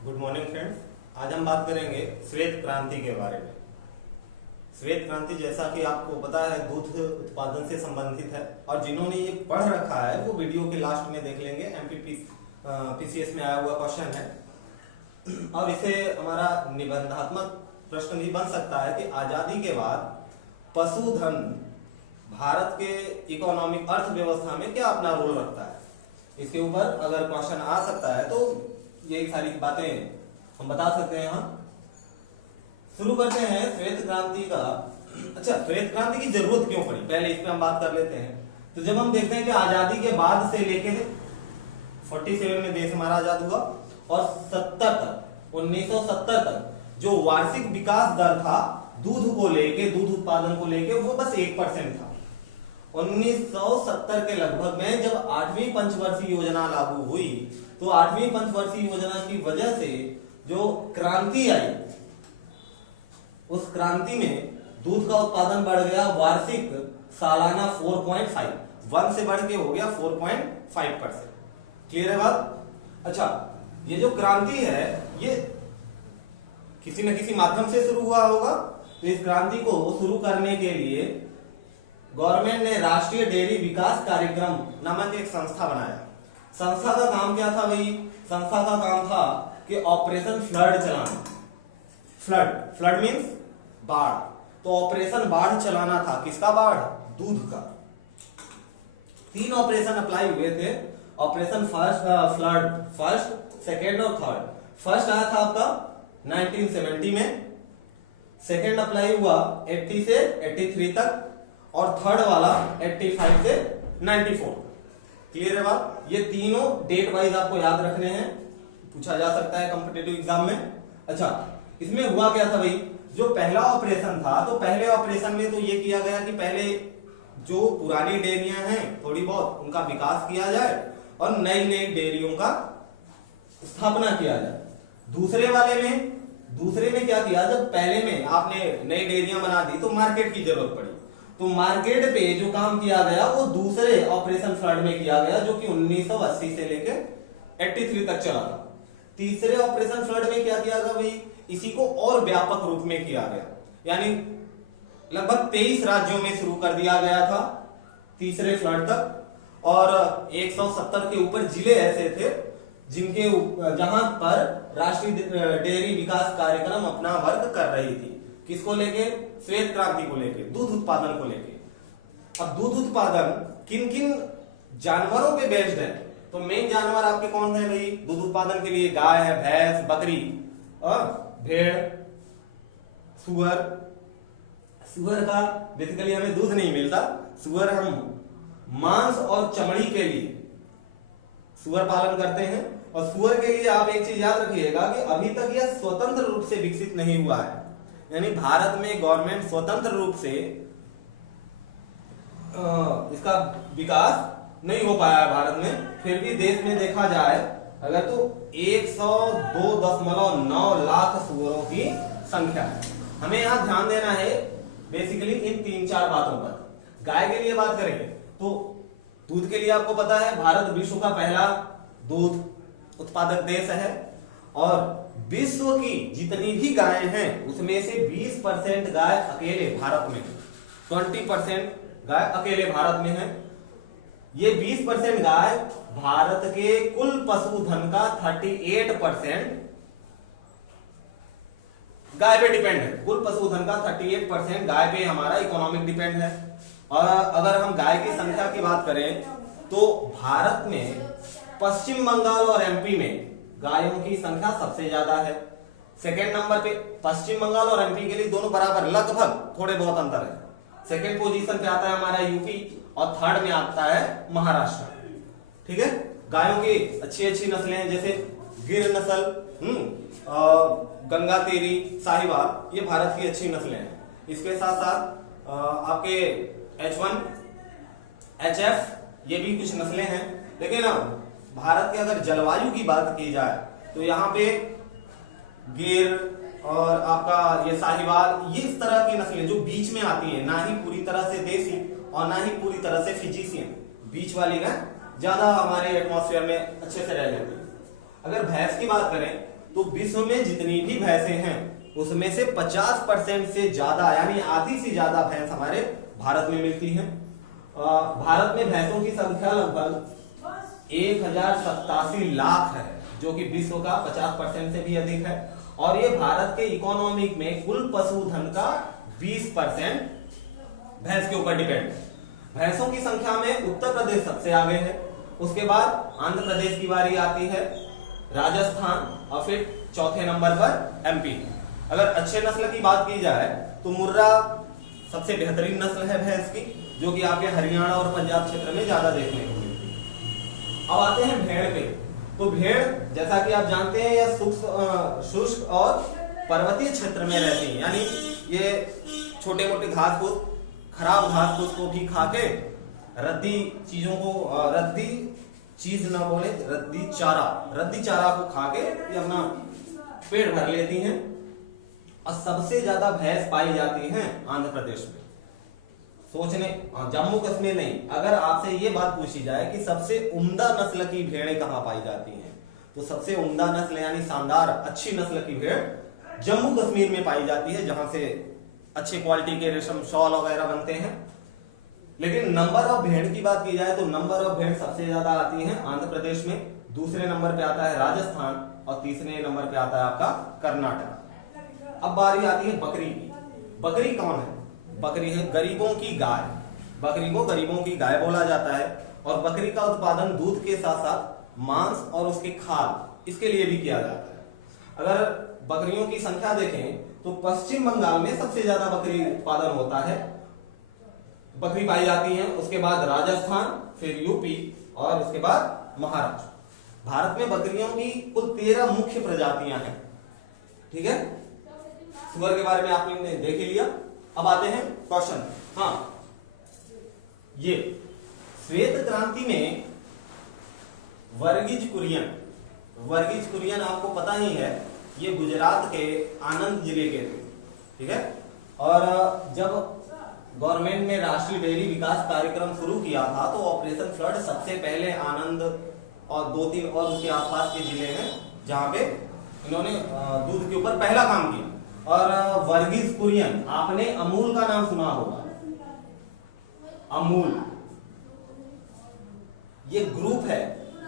Good morning friends. आज हम बात करेंगे श्वेत क्रांति के बारे में। श्वेत क्रांति जैसा कि आपको पता है दूध उत्पादन से संबंधित है और जिन्होंने ये पढ़ रखा है वो वीडियो के लास्ट में देख लेंगे। पीसीएस में आया हुआ क्वेश्चन है और इसे हमारा निबंधात्मक प्रश्न भी बन सकता है कि आजादी के बाद पशुधन भारत के इकोनॉमिक अर्थव्यवस्था में क्या अपना रोल रखता है। इसके ऊपर अगर क्वेश्चन आ सकता है तो ये सारी बातें हम बता सकते हैं। यहाँ शुरू करते हैं श्वेत क्रांति का। अच्छा, श्वेत क्रांति की जरूरत क्यों पड़ी, पहले इस पे हम बात कर लेते हैं। तो जब हम देखते हैं कि आजादी के बाद से लेके 47 में देश हमारा आजाद हुआ और 1970 तक जो वार्षिक विकास दर था दूध को लेके, दूध उत्पादन को लेके, वो बस 1% था। 1970 के लगभग में जब 8वीं पंचवर्षीय योजना लागू हुई तो 8वीं पंचवर्षीय योजना की वजह से जो क्रांति आई, उस क्रांति में दूध का उत्पादन बढ़ गया वार्षिक सालाना 4.5, 1 से बढ़ के हो गया 4.5%। क्लियर है बात? अच्छा, ये जो क्रांति है ये किसी न किसी माध्यम से शुरू हुआ होगा। तो इस क्रांति को शुरू करने के लिए गवर्नमेंट ने राष्ट्रीय डेयरी विकास कार्यक्रम नामक एक संस्था बनाया। संस्था का काम क्या था भाई? संस्था का काम था कि ऑपरेशन फ्लड चलाना। फ्लड मींस बाढ़। तो ऑपरेशन बाढ़ चलाना था। किसका बाढ़? दूध का। 3 ऑपरेशन अप्लाई हुए थे। ऑपरेशन फर्स्ट, सेकेंड और थर्ड। फर्स्ट आया था आपका 1970 में, सेकेंड अप्लाई हुआ 80 से 83 तक और थर्ड वाला 85 से 94। क्लियर है बात? ये तीनों डेट वाइज आपको याद रखने हैं, पूछा जा सकता है कॉम्पिटिटिव एग्जाम में। अच्छा, इसमें हुआ क्या था भाई? जो पहला ऑपरेशन था तो पहले ऑपरेशन में तो ये किया गया कि पहले जो पुरानी डेयरियां हैं थोड़ी बहुत उनका विकास किया जाए और नई नई डेयरियों का स्थापना किया जाए। दूसरे में क्या किया? जब पहले में आपने नई डेयरियां बना दी तो मार्केट की जरूरत पड़ी। तो मार्केट पे जो काम किया गया वो दूसरे ऑपरेशन फ्लड में किया गया, जो कि 1980 से लेके 83 तक चला था। तीसरे ऑपरेशन फ्लड में क्या किया गया भाई? इसी को और व्यापक रूप में किया गया, यानी लगभग 23 राज्यों में शुरू कर दिया गया था तीसरे फ्लड तक। और 170 के ऊपर जिले ऐसे थे जहां पर राष्ट्रीय डेयरी विकास कार्यक्रम अपना वर्क कर रही थी। किसको लेके? श्वेत क्रांति को लेके, दूध उत्पादन को लेके। अब दूध उत्पादन किन किन जानवरों पे बेस्ड है? तो मेन जानवर आपके कौन है भाई दूध उत्पादन के लिए? गाय है, भैंस, बकरी, भेड़, सुअर का बेसिकली हमें दूध नहीं मिलता। सुअर हम मांस और चमड़ी के लिए सुअर पालन करते हैं। और सुअर के लिए आप एक चीज याद रखिएगा कि अभी तक यह स्वतंत्र रूप से विकसित नहीं हुआ है, यानी भारत में गवर्नमेंट स्वतंत्र रूप से इसका विकास नहीं हो पाया है भारत में। फिर भी देश में देखा जाए अगर तो 102.9 लाख सुअरों की संख्या है। हमें यहाँ ध्यान देना है बेसिकली इन 3-4 बातों पर। गाय के लिए बात करेंगे तो दूध के लिए आपको पता है भारत विश्व का पहला दूध उत्पादक देश है और विश्व की जितनी भी गायें हैं उसमें से 20% गाय अकेले भारत में है, 20% गाय अकेले भारत में है। ये 20% गाय भारत के कुल पशुधन का 38% गाय पे डिपेंड है। कुल पशुधन का 38% गाय पे हमारा इकोनॉमिक डिपेंड है। और अगर हम गाय की संख्या की बात करें तो भारत में पश्चिम बंगाल और एमपी में गायों की संख्या सबसे ज्यादा है। सेकेंड नंबर पे पश्चिम बंगाल और एमपी के लिए दोनों बराबर, लगभग थोड़े बहुत अंतर है। सेकेंड पोजीशन पे आता है हमारा यूपी और थर्ड में आता है महाराष्ट्र। ठीक है, गायों की अच्छी नस्लें हैं जैसे गिर नस्ल, गंगा तेरी, साहिवाल, ये भारत की अच्छी नस्लें हैं। इसके साथ साथ आपके H1, HF, ये भी कुछ नस्लें हैं। लेकिन भारत के अगर जलवायु की बात की जाए तो यहाँ पे गिर और आपका ये साहिवाल, ये इस तरह की नस्लें जो बीच में आती है, ना ही पूरी तरह से देसी और ना ही पूरी तरह से फिजिशियन, बीच वाली ना ज्यादा हमारे एटमॉस्फेयर में अच्छे से रह जाती है। अगर भैंस की बात करें तो विश्व में जितनी भी भैंसें हैं उसमें से 50% से ज्यादा यानी आधी से ज्यादा भैंस हमारे भारत में मिलती हैं। भारत में भैंसों की संख्या लगभग 1087 लाख है, जो कि विश्व का 50% से भी अधिक है। और ये भारत के इकोनॉमिक में कुल पशुधन का 20% भैंस के ऊपर डिपेंड है। भैंसों की संख्या में उत्तर प्रदेश सबसे आगे है, उसके बाद आंध्र प्रदेश की बारी आती है, राजस्थान और फिर चौथे नंबर पर एमपी। अगर अच्छे नस्ल की बात की जाए तो मुर्रा सबसे बेहतरीन नस्ल है भैंस की, जो कि आपके हरियाणा और पंजाब क्षेत्र में ज्यादा देखने को मिलती है। अब आते हैं भेड़ पे। तो भेड़ जैसा कि आप जानते हैं यह शुष्क और पर्वतीय क्षेत्र में रहती है, यानी ये छोटे मोटे घास फूस, खराब घास फूस को भी खा के रद्दी चीजों को, रद्दी चीज ना बोले, रद्दी चारा को खा के ये अपना पेट भर लेती हैं। और सबसे ज्यादा भैंस पाई जाती हैं आंध्र प्रदेश में। सोचने, जम्मू कश्मीर नहीं, अगर आपसे ये बात पूछी जाए कि सबसे उम्दा नस्ल की भेड़ें कहाँ पाई जाती हैं, तो सबसे उम्दा नस्ल यानी शानदार अच्छी नस्ल की भेड़ जम्मू कश्मीर में पाई जाती है, जहां से अच्छे क्वालिटी के रेशम शॉल वगैरह बनते हैं। लेकिन नंबर ऑफ भेड़ की बात की जाए तो नंबर ऑफ भेड़ सबसे ज्यादा आती है आंध्र प्रदेश में, दूसरे नंबर पे आता है राजस्थान और तीसरे नंबर पे आता है आपका कर्नाटक। अब बारी आती है बकरी की। बकरी कौन है? बकरी है गरीबों की गाय। बकरी को गरीबों की गाय बोला जाता है। और बकरी का उत्पादन दूध के साथ साथ मांस और उसके खाल इसके लिए भी किया जाता है। अगर बकरियों की संख्या देखें तो पश्चिम बंगाल में सबसे ज्यादा बकरी उत्पादन होता है, बकरी पाई जाती है, उसके बाद राजस्थान, फिर यूपी और उसके बाद महाराष्ट्र। भारत में बकरियों की कुल 13 मुख्य प्रजातियां हैं। ठीक है, सुअर के बारे में आपने देख ही लिया। अब आते हैं क्वेश्चन। हाँ, ये श्वेत क्रांति में वर्गीज कुरियन आपको पता ही है, ये गुजरात के आनंद जिले के थे। ठीक है, और जब गवर्नमेंट ने राष्ट्रीय डेयरी विकास कार्यक्रम शुरू किया था तो ऑपरेशन फ्लड सबसे पहले आनंद और 2-3 और उसके आसपास के जिले हैं जहां पे इन्होंने दूध के ऊपर पहला काम किया। और वर्गीज कुरियन, आपने अमूल का नाम सुना होगा, अमूल ये ग्रुप है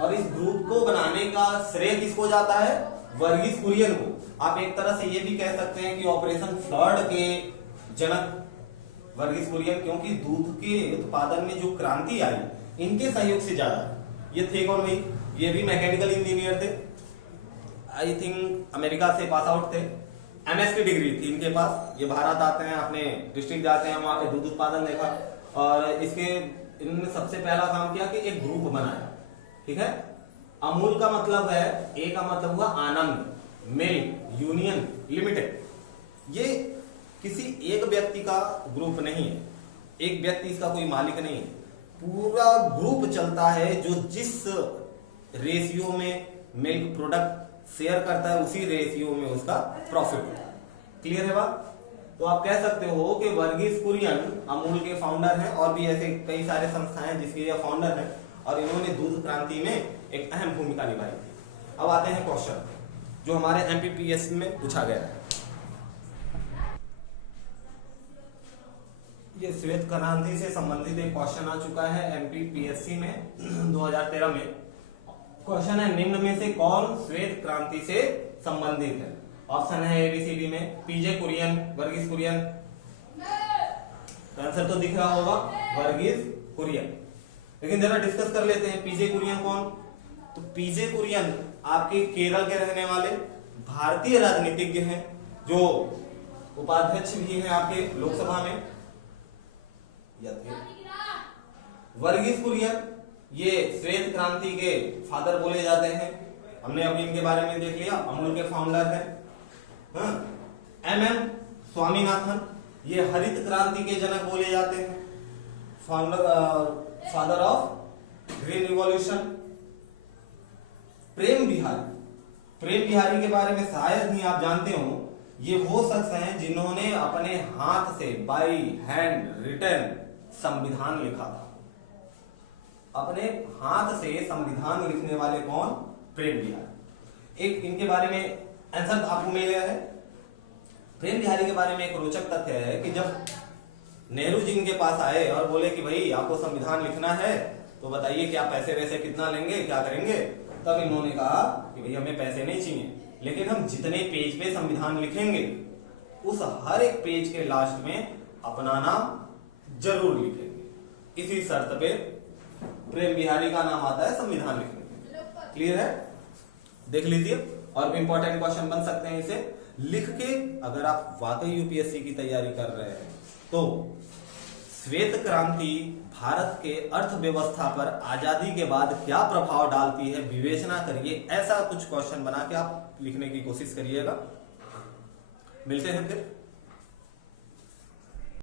और इस ग्रुप को बनाने का श्रेय किसको जाता है? वर्गीज कुरियन को। आप एक तरह से ये भी कह सकते हैं कि ऑपरेशन फ्लड के जनक वर्गीज कुरियन, क्योंकि दूध के उत्पादन में जो क्रांति आई इनके सहयोग से ज्यादा। ये थे कौन भाई? ये भी मैकेनिकल इंजीनियर थे, आई थिंक अमेरिका से पास आउट थे, एमएस की डिग्री थी इनके पास। ये भारत आते हैं, अपने डिस्ट्रिक्ट जाते हैं, वहां पे दूध उत्पादन देखा और इसके इन्होंने सबसे पहला काम किया कि एक ग्रुप बनाया। ठीक है, अमूल का मतलब है, ए का मतलब हुआ आनंद, मिल्क यूनियन लिमिटेड। ये किसी एक व्यक्ति का ग्रुप नहीं है, एक व्यक्ति इसका कोई मालिक नहीं है, पूरा ग्रुप चलता है जो जिस रेशियो में मिल्क प्रोडक्ट शेयर करता है उसी रेशियो में उसका प्रॉफिट होता है। क्लियर है बात? तो आप कह सकते हो कि वर्गीज कुरियन अमूल के फाउंडर हैं और भी ऐसे कई सारे संस्थाएं जिसके ये फाउंडर हैं और इन्होंने दूध क्रांति में एक अहम भूमिका निभाई थी। अब आते हैं क्वेश्चन जो हमारे एमपीपीएससी में पूछा गया है। ये श्वेत क्रांति से संबंधित एक क्वेश्चन आ चुका है एमपीपीएससी में 2013 में। क्वेश्चन है, निम्न में से कौन श्वेत क्रांति से संबंधित है? ऑप्शन है एबीसीडी में पीजे कुरियन, वर्गीज कुरियन। आंसर तो दिख रहा होगा वर्गीज कुरियन। लेकिन जरा डिस्कस कर लेते हैं पीजे कुरियन कौन। तो पीजे कुरियन आपके केरल के रहने वाले भारतीय राजनीतिज्ञ हैं, जो उपाध्यक्ष भी हैं आपके लोकसभा में। वर्गीज कुरियन ये श्वेत क्रांति के फादर बोले जाते हैं। हमने अभी इनके बारे में देख लिया, अमूल के फाउंडर हैं। एमएम स्वामीनाथन ये हरित क्रांति के जनक बोले जाते हैं, फादर ऑफ ग्रीन रिवॉल्यूशन। प्रेम बिहारी के बारे में शायद ही आप जानते हो, ये वो शख्स हैं जिन्होंने अपने हाथ से बाई हैंड रिटन संविधान लिखा था। अपने हाथ से संविधान लिखने वाले कौन? प्रेम बिहारी। एक इनके बारे में आंसर आपको मिल गया है। प्रेम बिहारी के बारे में एक रोचक तथ्य है कि जब नेहरू जी इनके पास आए और बोले कि भाई आपको संविधान लिखना है तो बताइए क्या पैसे वैसे कितना लेंगे, क्या करेंगे, तब इन्होंने कहा कि भाई हमें पैसे नहीं चाहिए, लेकिन हम जितने पेज पे संविधान लिखेंगे उस हर एक पेज के लास्ट में अपना नाम जरूर लिखेंगे। इसी शर्त पे प्रेम बिहारी का नाम आता है संविधान लिखने में। क्लियर है? देख लीजिए, और भी इंपॉर्टेंट क्वेश्चन बन सकते हैं इसे लिख के। अगर आप वाकई यूपीएससी की तैयारी कर रहे हैं तो श्वेत क्रांति भारत के अर्थव्यवस्था पर आजादी के बाद क्या प्रभाव डालती है विवेचना करिए। ऐसा कुछ क्वेश्चन बना के आप लिखने की कोशिश करिएगा। मिलते हैं फिर।